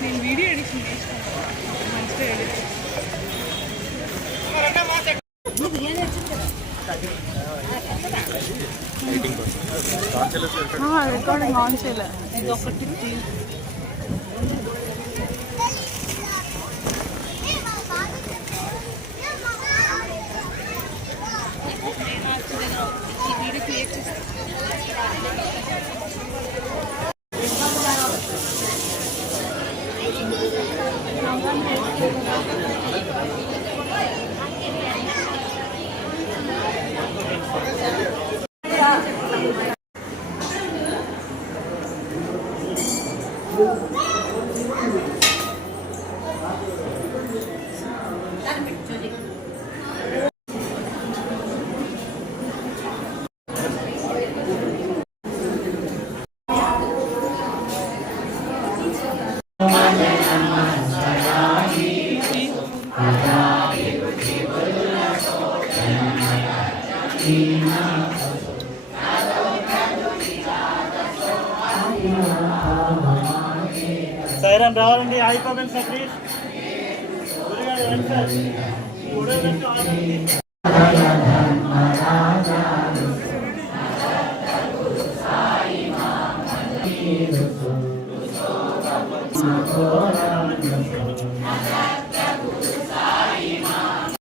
నేను video edition నేర్చుకున్నాను మంచిగా ఎడిట్ రికార్డింగ్ ఆన్ చేయలే ఇది ఒకటి వీడియో క్రియేట్ చేస్తాను సైరన్ రావాలండి అయిపోయింది సార్